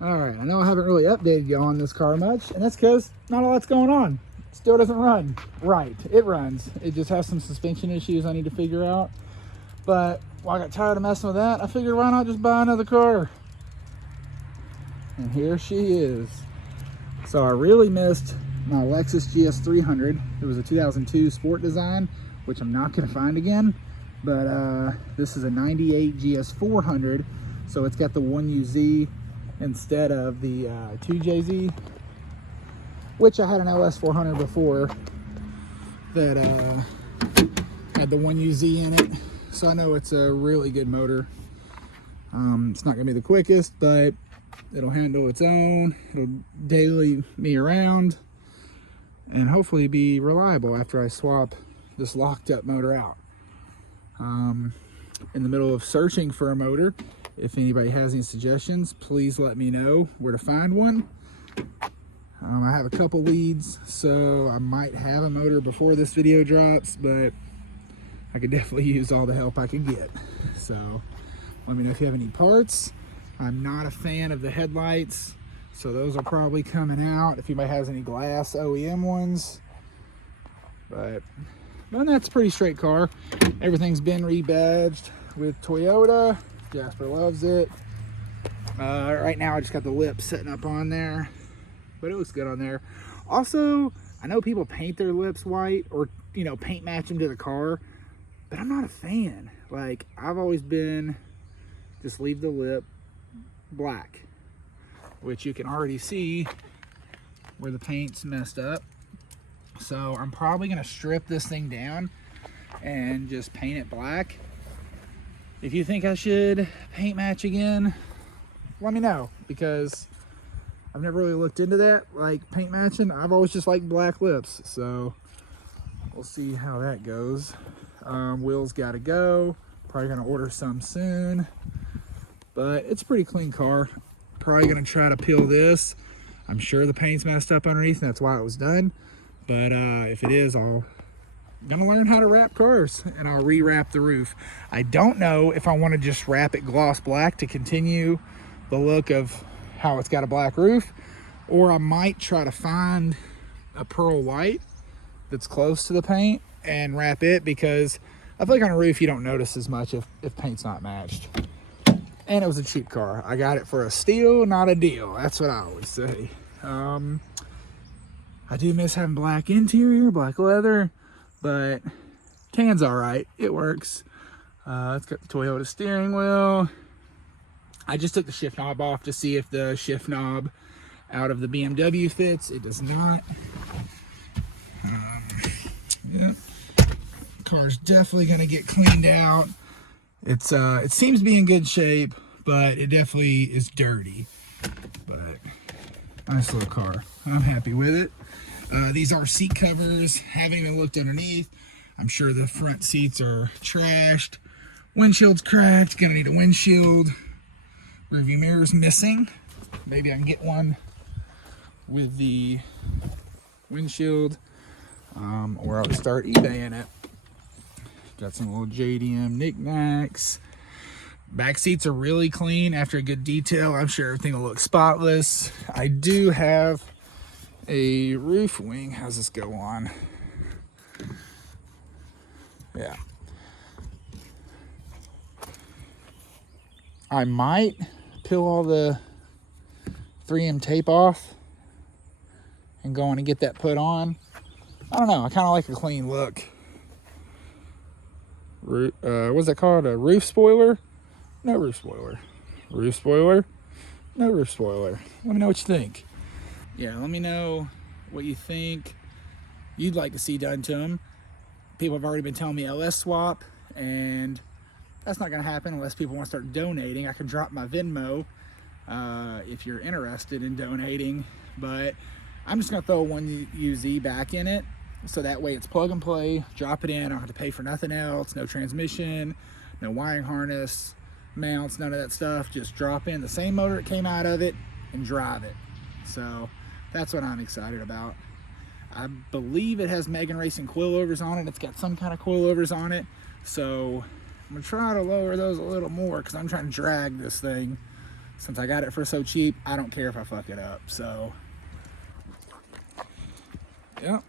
All right, I know I haven't really updated you on this car much, and that's because not a lot's going on. It still doesn't run right. It runs. It just has some suspension issues I need to figure out. But while I got tired of messing with that, I figured why not just buy another car? And here she is. So I really missed my Lexus GS 300. It was a 2002 Sport design, which I'm not gonna find again. But this is a 98 GS 400. So it's got the 1UZ instead of the 2JZ, which I had an LS 400 before that had the 1UZ in it. So I know it's a really good motor. It's not gonna be the quickest, but it'll handle its own. It'll daily me around and hopefully be reliable after I swap this locked up motor out. In the middle of searching for a motor, if anybody has any suggestions, please let me know where to find one. I have a couple leads, so I might have a motor before this video drops, but I could definitely use all the help I could get. So let me know if you have any parts. I'm not a fan of the headlights, so those are probably coming out. If anybody has any glass OEM ones, but that's a pretty straight car. Everything's been rebadged with Toyota. Jasper loves it. Right now I just got the lip setting up on there, but it looks good on there. Also, I know people paint their lips white or, you know, paint match them to the car, but I'm not a fan. Like, I've always been just leave the lip black, which you can already see where the paint's messed up. So I'm probably gonna strip this thing down and just paint it black. If you think I should paint match again, let me know, because I've never really looked into that, like paint matching. I've always just liked black lips, so we'll see how that goes. Wheels gotta go. Probably gonna order some soon, but it's a pretty clean car. Probably gonna try to peel this. I'm sure the paint's messed up underneath, and that's why it was done. But if it is, I'm gonna learn how to wrap cars, and I'll rewrap the roof. I don't know if I want to just wrap it gloss black to continue the look of how it's got a black roof, or I might try to find a pearl white that's close to the paint and wrap it, because I feel like on a roof you don't notice as much if paint's not matched. And it was a cheap car. I got it for a steal, not a deal. That's what I always say. I do miss having black interior, black leather, but tan's all right. It works. It's got the Toyota steering wheel. I just took the shift knob off to see if the shift knob out of the BMW fits. It does not. Yeah. Car's definitely gonna get cleaned out. It's it seems to be in good shape, but it definitely is dirty. But nice little car. I'm happy with it. These are seat covers. Haven't even looked underneath. I'm sure the front seats are trashed. Windshield's cracked. Gonna need a windshield. Rearview mirror's missing. Maybe I can get one with the windshield, or I'll start eBaying it. Got some little JDM knickknacks. Back seats are really clean after a good detail. I'm sure everything will look spotless. I do have a roof wing. How's this go on? Yeah. I might peel all the 3M tape off and go on and get that put on. I don't know. I kind of like a clean look. What's that called? A roof spoiler? No roof spoiler. Roof spoiler? No roof spoiler. Let me know what you think. Yeah, let me know what you think you'd like to see done to them. People have already been telling me LS swap, and that's not going to happen unless people want to start donating. I can drop my Venmo if you're interested in donating, but I'm just going to throw a 1UZ back in it, so that way it's plug and play. Drop it in. I don't have to pay for nothing else. No transmission, no wiring harness, mounts, none of that stuff. Just drop in the same motor that came out of it and drive it. So that's what I'm excited about. I believe it has Megan Racing coilovers on it. It's got some kind of coilovers on it. So I'm gonna try to lower those a little more, because I'm trying to drag this thing since I got it for so cheap, I don't care if I fuck it up. So, yep.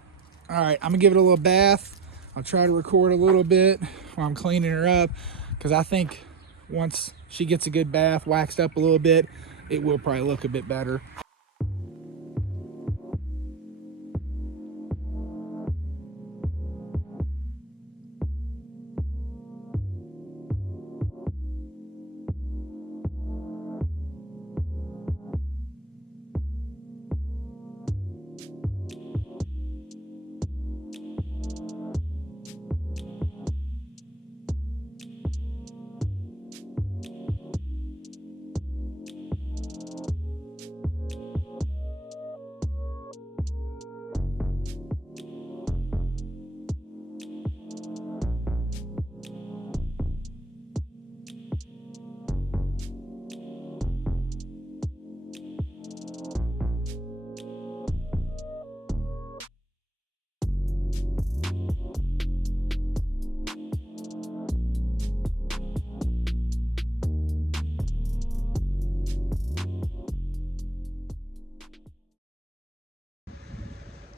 All right, I'm gonna give it a little bath. I'll try to record a little bit while I'm cleaning her up, because I think once she gets a good bath, waxed up a little bit, it will probably look a bit better.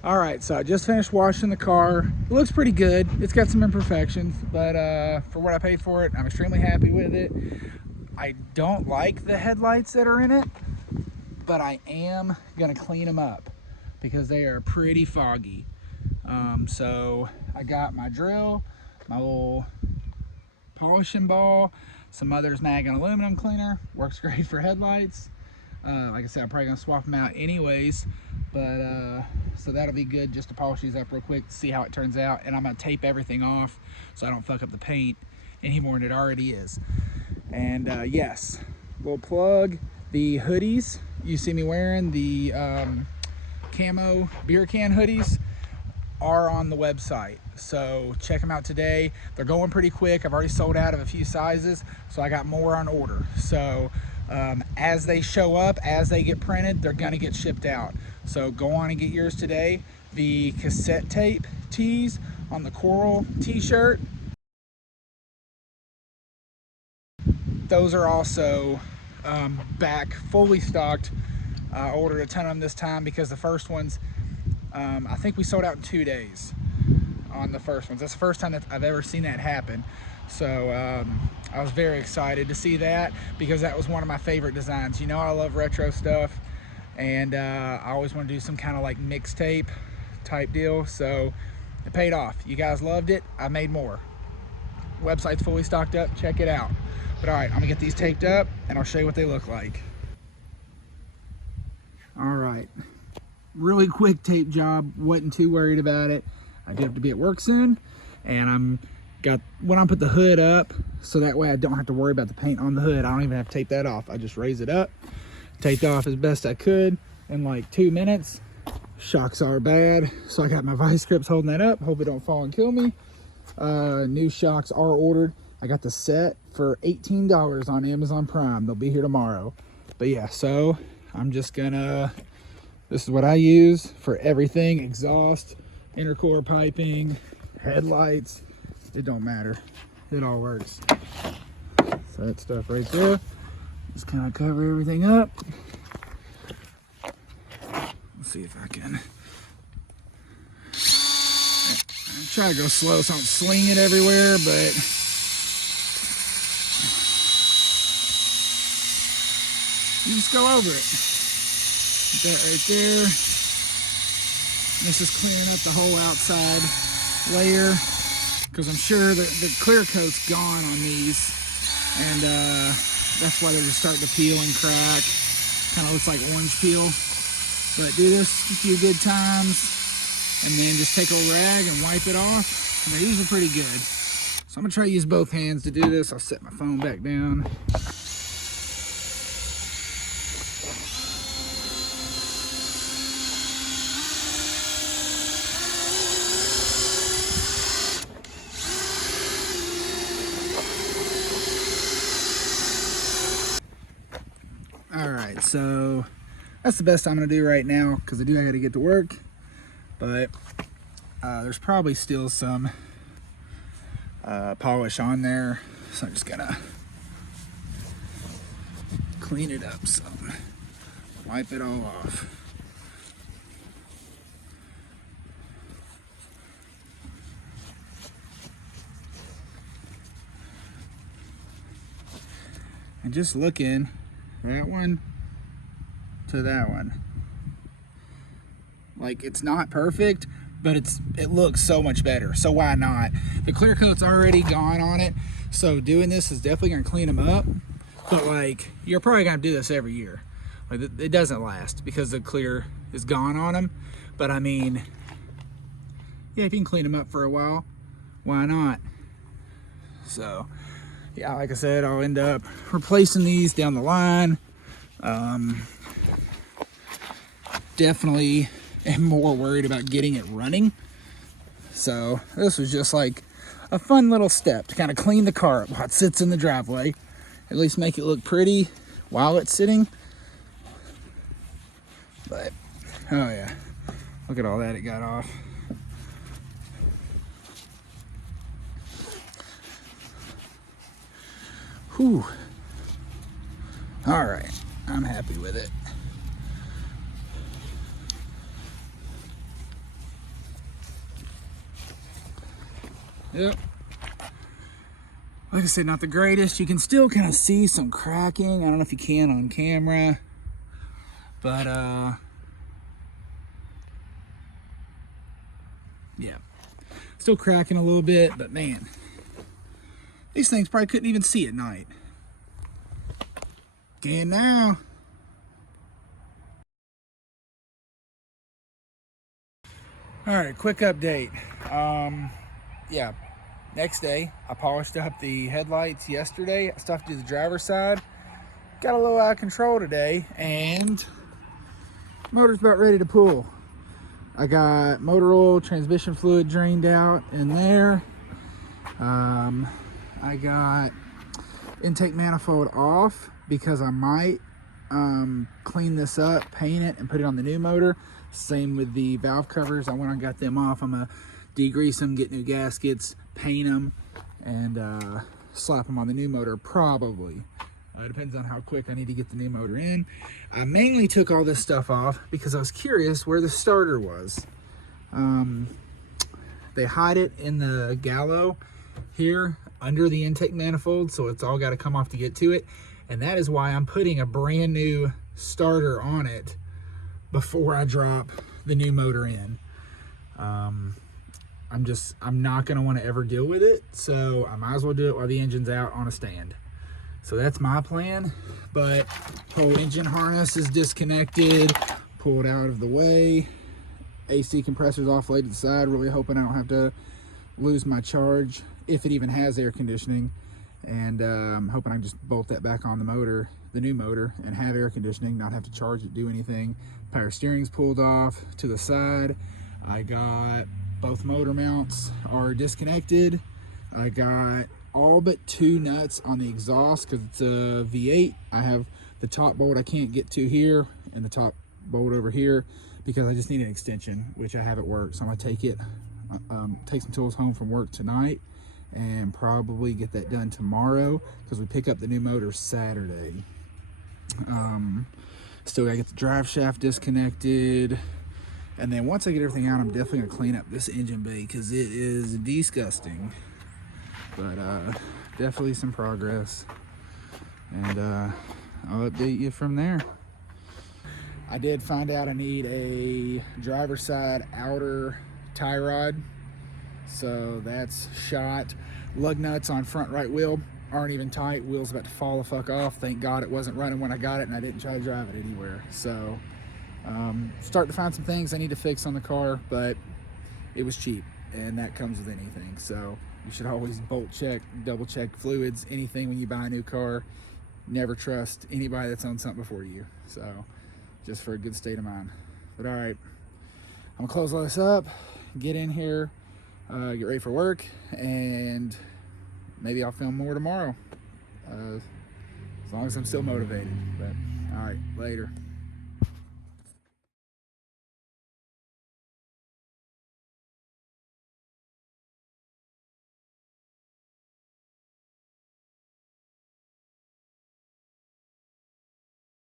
All right, so I just finished washing the car. It looks pretty good. It's got some imperfections, but for what I paid for it, I'm extremely happy with it. I don't like the headlights that are in it, but I am gonna clean them up because they are pretty foggy. So I got my drill, my little polishing ball, some Mother's Mag and aluminum cleaner. Works great for headlights. Like I said, I'm probably gonna swap them out anyways, but so that'll be good just to polish these up real quick to see how it turns out. And I'm gonna tape everything off so I don't fuck up the paint any more than it already is. And yes, little plug, the hoodies you see me wearing, the camo beer can hoodies, are on the website, so check them out today. They're going pretty quick. I've already sold out of a few sizes, so I got more on order. So as they show up, as they get printed, they're gonna get shipped out. So go on and get yours today. The cassette tape tees on the Coral t-shirt, those are also back fully stocked. I ordered a ton of them this time because the first ones, I think we sold out in 2 days on the first ones. That's the first time that I've ever seen that happen. So I was very excited to see that because that was one of my favorite designs. You know, I love retro stuff, and I always want to do some kind of like mixtape type deal. So it paid off. You guys loved it. I made more. Website's fully stocked up. Check it out. But all right, I'm gonna get these taped up and I'll show you what they look like. All right. Really quick tape job, wasn't too worried about it. I do have to be at work soon, and when I put the hood up, so that way I don't have to worry about the paint on the hood. I don't even have to tape that off. I just raise it up, taped off as best I could in like 2 minutes. Shocks are bad, so I got my vice grips holding that up. Hope it don't fall and kill me. New shocks are ordered. I got the set for $18 on Amazon Prime. They'll be here tomorrow. But yeah, so I'm just gonna, this is what I use for everything: exhaust, intercore piping, headlights. It don't matter. It all works. So that stuff right there. Just kind of cover everything up. Let's see if I can. I try to go slow so I don't sling it everywhere, but you just go over it. That right there. This is clearing up the whole outside layer, because I'm sure that the clear coat's gone on these, and that's why they're just starting to peel and crack. Kind of looks like orange peel. But do this a few good times, and then just take a rag and wipe it off, and they're usually pretty good. So I'm gonna try to use both hands to do this. I'll set my phone back down. Alright, so that's the best I'm going to do right now, because I got to get to work. But there's probably still some polish on there, so I'm just going to clean it up some. Wipe it all off. And just looking, that one to that one. Like, it's not perfect, but it looks so much better. So why not? The clear coat's already gone on it, so doing this is definitely gonna clean them up. But like, you're probably gonna do this every year. Like, it doesn't last because the clear is gone on them. But I mean, yeah, if you can clean them up for a while, why not? So yeah, like I said, I'll end up replacing these down the line. Definitely am more worried about getting it running. So this was just like a fun little step to kind of clean the car up while it sits in the driveway. At least make it look pretty while it's sitting. But, oh yeah, look at all that it got off. Whew. All right, I'm happy with it. Yep. Like I said, not the greatest. You can still kind of see some cracking. I don't know if you can on camera, but yeah, still cracking a little bit, but man, these things probably couldn't even see at night. Can now. All right, quick update. Yeah, next day, I polished up the headlights yesterday. I stuffed to the driver's side. Got a little out of control today, and motor's about ready to pull. I got motor oil, transmission fluid drained out in there. I got intake manifold off because I might clean this up, paint it, and put it on the new motor. Same with the valve covers. I went and got them off. I'm gonna degrease them, get new gaskets, paint them, and slap them on the new motor probably. It depends on how quick I need to get the new motor in. I mainly took all this stuff off because I was curious where the starter was. They hide it in the gallows here under the intake manifold, so it's all got to come off to get to it. And that is why I'm putting a brand new starter on it before I drop the new motor in. I'm not gonna want to ever deal with it, so I might as well do it while the engine's out on a stand. So that's my plan. But whole engine harness is disconnected, pulled out of the way. AC compressor's off laid to the side, really hoping I don't have to lose my charge, if it even has air conditioning. And I'm hoping I can just bolt that back on the motor, the new motor, and have air conditioning, not have to charge it, do anything. Power steering's pulled off to the side. I got both motor mounts are disconnected. I got all but 2 nuts on the exhaust because it's a V8. I have the top bolt I can't get to here and the top bolt over here because I just need an extension, which I have at work. So I'm gonna take it, take some tools home from work tonight and probably get that done tomorrow because we pick up the new motor Saturday. Still gotta get the drive shaft disconnected. And then once I get everything out, I'm definitely gonna clean up this engine bay because it is disgusting. But definitely some progress. And I'll update you from there. I did find out I need a driver's side outer tie rod. So that's shot. Lug nuts on front right wheel aren't even tight. Wheel's about to fall the fuck off. Thank God it wasn't running when I got it and I didn't try to drive it anywhere. So starting to find some things I need to fix on the car, but it was cheap and that comes with anything. So you should always bolt check, double check fluids, anything when you buy a new car. Never trust anybody that's owned something before you. So just for a good state of mind. But all right, I'm gonna close all this up, get in here, get ready for work, and maybe I'll film more tomorrow, as long as I'm still motivated. But all right, later.